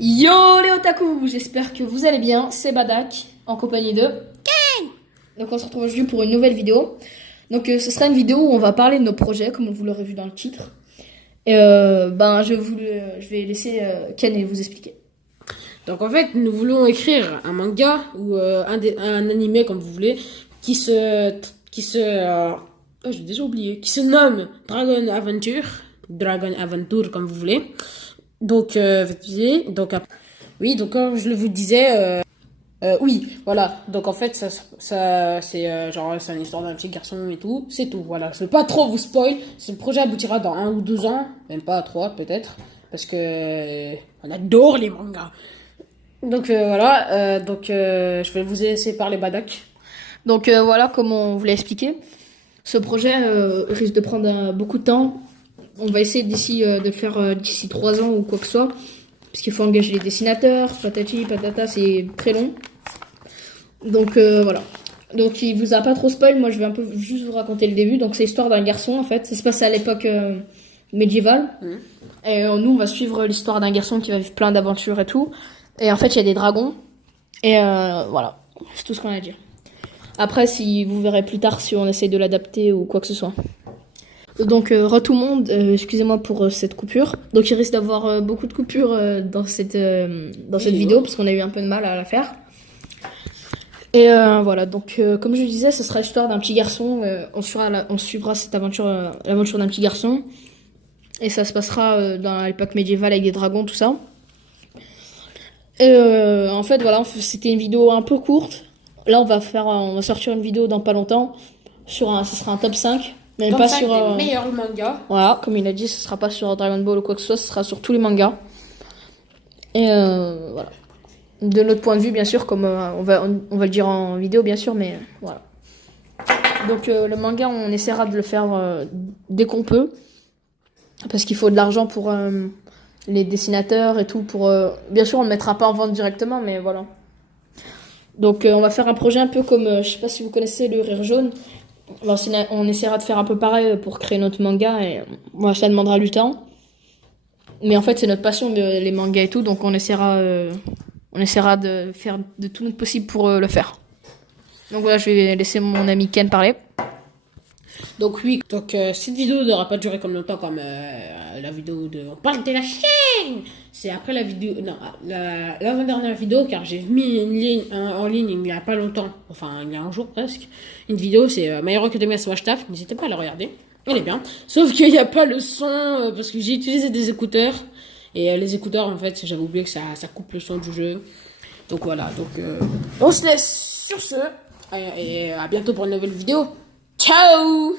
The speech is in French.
Yo les otaku, j'espère que vous allez bien, c'est Badak, en compagnie de Ken. Donc on se retrouve aujourd'hui pour une nouvelle vidéo. Donc ce sera une vidéo où on va parler de nos projets, comme vous l'aurez vu dans le titre. Et je vais laisser Ken vous expliquer. Donc en fait, nous voulons écrire un manga ou un animé comme vous voulez j'ai déjà oublié, qui se nomme Dragon Adventure comme vous voulez. Donc oui, donc comme je le vous disais, oui, voilà. Donc en fait, c'est une histoire d'un petit garçon et tout. C'est tout, voilà. Je veux pas trop vous spoil. Ce projet aboutira dans 1 ou 2 ans, même pas 3 peut-être, parce que on adore les mangas. Donc je vais vous laisser parler Badak. Donc voilà, comme on vous l'a expliqué, ce projet risque de prendre beaucoup de temps. On va essayer de le faire d'ici 3 ans ou quoi que ce soit. Parce qu'il faut engager les dessinateurs, patati, patata, c'est très long. Donc voilà. Donc il vous a pas trop spoil, moi je vais un peu juste vous raconter le début. Donc c'est l'histoire d'un garçon en fait, ça se passe à l'époque médiévale. Et nous on va suivre l'histoire d'un garçon qui va vivre plein d'aventures et tout. Et en fait il y a des dragons. Et voilà, c'est tout ce qu'on a à dire. Après si vous verrez plus tard si on essaye de l'adapter ou quoi que ce soit. Donc tout le monde, excusez-moi pour cette coupure. Donc il risque d'avoir beaucoup de coupures dans cette vidéo parce qu'on a eu un peu de mal à la faire. Et voilà, donc comme je disais, ce sera l'histoire d'un petit garçon. On suivra cette aventure, l'aventure d'un petit garçon. Et ça se passera dans l'époque médiévale avec des dragons, tout ça. Et en fait, voilà, c'était une vidéo un peu courte. Là, on va sortir une vidéo dans pas longtemps. Ce sera un top 5. Mais Top pas 5 sur des meilleurs mangas. Voilà, comme il a dit, ce sera pas sur Dragon Ball ou quoi que ce soit, ce sera sur tous les mangas. Et voilà. De notre point de vue, bien sûr, comme on va le dire en vidéo, bien sûr, mais voilà. Donc le manga, on essaiera de le faire dès qu'on peut. Parce qu'il faut de l'argent pour les dessinateurs et tout. Bien sûr, on ne le mettra pas en vente directement, mais voilà. Donc on va faire un projet un peu comme, je sais pas si vous connaissez le Rire Jaune. On essaiera de faire un peu pareil pour créer notre manga et moi ça demandera du temps. Mais en fait c'est notre passion les mangas et tout, donc on essaiera de faire de tout notre possible pour le faire. Donc voilà, je vais laisser mon ami Ken parler. Donc oui, cette vidéo n'aura pas duré comme longtemps comme la vidéo de on parle de la chaîne. C'est après la vidéo, non, l'avant-dernière vidéo, car j'ai mis en ligne il n'y a pas longtemps, enfin il y a un jour presque, une vidéo, c'est My Hero Academia Smash Taf, n'hésitez pas à la regarder, elle est bien. Sauf qu'il n'y a pas le son, parce que j'ai utilisé des écouteurs, et les écouteurs en fait, j'avais oublié que ça coupe le son du jeu. Donc voilà, on se laisse sur ce, et à bientôt pour une nouvelle vidéo. Ciao!